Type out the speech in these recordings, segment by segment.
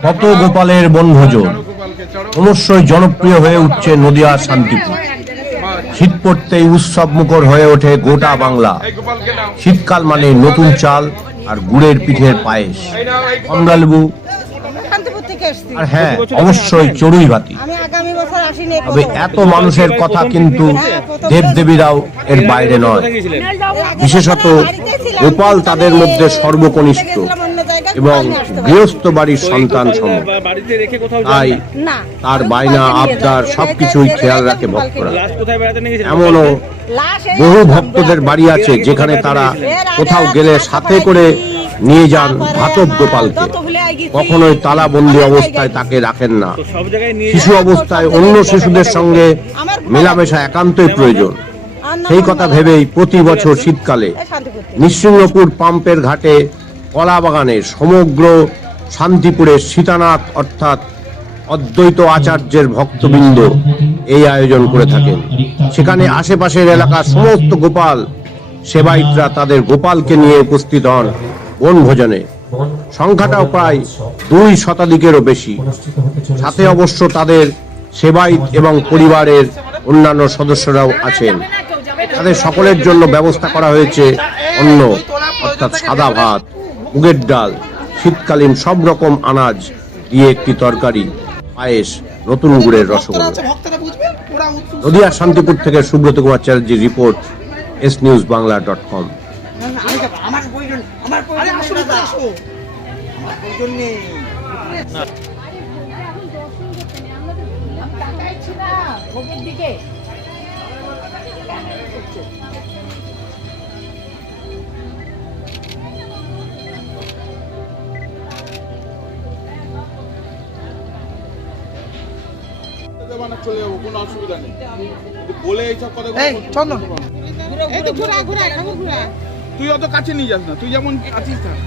কত গোপালের বনভোজন? ক্রমশই জনপ্রিয় হয়ে উঠছে নদিয়া শান্তিপুর। শীত পড়তেই উৎসব মুখর হয়ে ওঠে গোটা বাংলা। শীতকাল মানে নতুন চাল আর গুড়ের পিঠের পায়েস। কমলালেবু আর হ্যাঁ অবশ্যই চড়ুই ভাতি। তবে এত মানুষের কথা কিন্তু দেবদেবীরাও এর বাইরে নয়। বিশেষত গোপাল তাদের মধ্যে সর্বকনিষ্ঠ। এবং গৃহস্থ বাড়ির সন্তান সম তাই না। তার বায়না আবদার সবকিছুই খেয়াল রাখে ভক্তরা। এমনও বহু ভক্তদের বাড়ি আছে যেখানে তারা কোথাও গেলে সাথে করে নিয়ে যান ঘাতক গোপালকে কখনোই তালাবন্দি অবস্থায় তাকে রাখেন না। তো সব জায়গায় নিয়ে শিশু অবস্থায় অন্য শিশুদের সঙ্গে মেলামেশা একান্তই প্রয়োজন। সেই কথা ভেবেই প্রতি বছর শীতকালে নিঃসিংহপুর পাম্পের ঘাটে কলা বাগানে সমগ্র শান্তিপুরের সীতানাথ অর্থাৎ অদ্বৈত আচার্যের ভক্তবৃন্দ এই আয়োজন করে থাকেন। সেখানে আশেপাশের এলাকার সমস্ত গোপাল সেবায়িতরা তাদের গোপালকে নিয়ে উপস্থিত হন বনভোজনে। সংখ্যাটাও প্রায় দুই শতাধিকেরও বেশি। সাথে অবশ্য তাদের সেবায়িত এবং পরিবারের অন্যান্য সদস্যরাও আছেন। তাদের সকলের জন্য ব্যবস্থা করা হয়েছে অন্ন, অর্থাৎ সাদা ভাত। মুগের ডাল শীতকালীন সব রকম আনাজ দিয়ে একটি তরকারি পায়েস নতুন গুড়ের রসগোল্লা। নদিয়া শান্তিপুর থেকে Subrata Kumar চ্যাটার্জির report S news Bangla dot com আমার আমার প্রয়োজন নেই দাদা আমার প্রয়োজন নেই চলে যাব কোনো অসুবিধা নেই। বলে এইসব কথা এই চন্দন। এই তো ঘোরা ঘোরা ঠাকুর ঘোরা। তুই অত কাছে নিয়ে যাস না তুই যেমন আছিস থাক।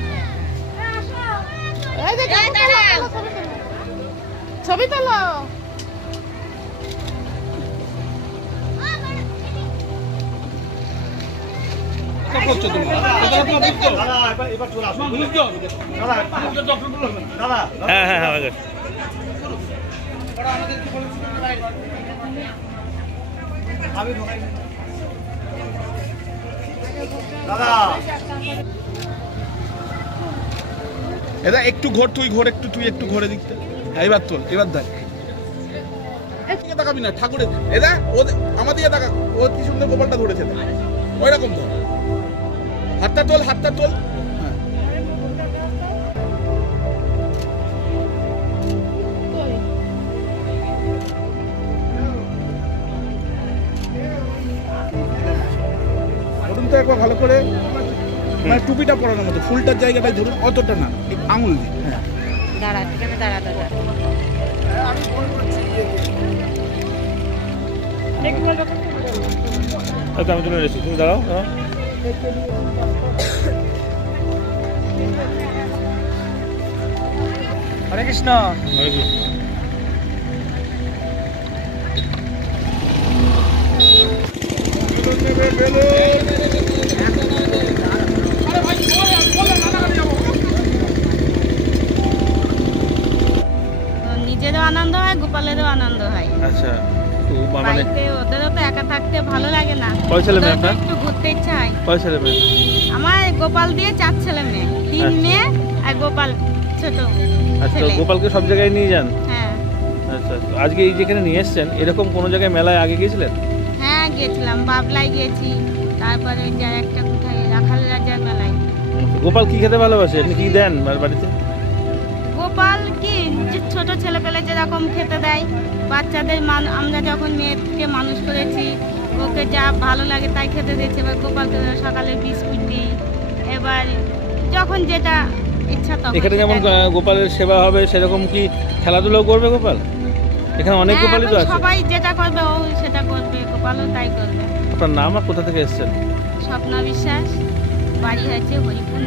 ছবি তোলো। করছ তুমি। হ্যাঁ হ্যাঁ হ্যাঁ এদা, একটু ঘোর তুই, ঘোর একটু, তুই একটু ঘোরে দিকতে হ্যাঁ এবার তোল, এবার দেখ। এদিকে তাকাবি না, ঠাকুরের এদা ও আমার দিকে তাকা ও কি সুন্দর গোপালটা ধরেছে। ওই রকম হাতটা তোল হাতটা তোল। তো একবার ভালো করে মানে টুপিটা পরানোর মতো ফুলটার জায়গাটায় ধরুন অতটা না এই আঙুল দিয়ে হ্যাঁ দাঁড়া এখানে দাঁড়া দাঁড়া ওকে, আমি তুলে নিচ্ছি তুমি দাঁড়াও দাঁড়াও। হরে কৃষ্ণ হরে কৃষ্ণ। বেলুন মানে ওদেরও তো একা থাকতে ভালো লাগে না। কয় ছেলে মেয়ে আপনার? একটু ঘুরতে ইচ্ছা কয় ছেলে মেয়ে? আমার গোপাল দিয়ে চার ছেলে মেয়ে। তিন আচ্ছা। মেয়ে আর গোপাল ছোট আচ্ছা গোপালকে সব জায়গায় নিয়ে যান? হ্যাঁ। আচ্ছা আজকে এই যেখানে নিয়ে এসছেন এরকম কোনো জায়গায় মেলায় আগে গিয়েছিলেন? হ্যাঁ গিয়েছিলাম। বাবলায় গিয়েছি। তারপরে একটা কোথায় রাখাল রাজার মেলায়। আচ্ছা, গোপাল কি খেতে ভালোবাসে? আপনি কি দেন বাড়িতে? ছোট ছেলে পেলে যেরকম খেতে দেয় বাচ্চাদের মান আমরা যখন মেয়েকে মানুষ করেছি ওকে যা ভালো লাগে তাই খেতে দিয়েছে। এবার গোপালকে সকালে বিস্কুট দিই এবার যখন যেটা ইচ্ছা তখন এখানে যেমন গোপালের সেবা হবে সেরকম কি খেলাধুলো করবে গোপাল? এখানে অনেক হ্যাঁ, গোপালই তো আছে। সবাই যেটা করবে ও সেটা করবে গোপালও তাই করবে। আপনার নাম আর কোথা থেকে এসছেন? স্বপ্ন বিশ্বাস বাড়ি হয়েছে হরিপুর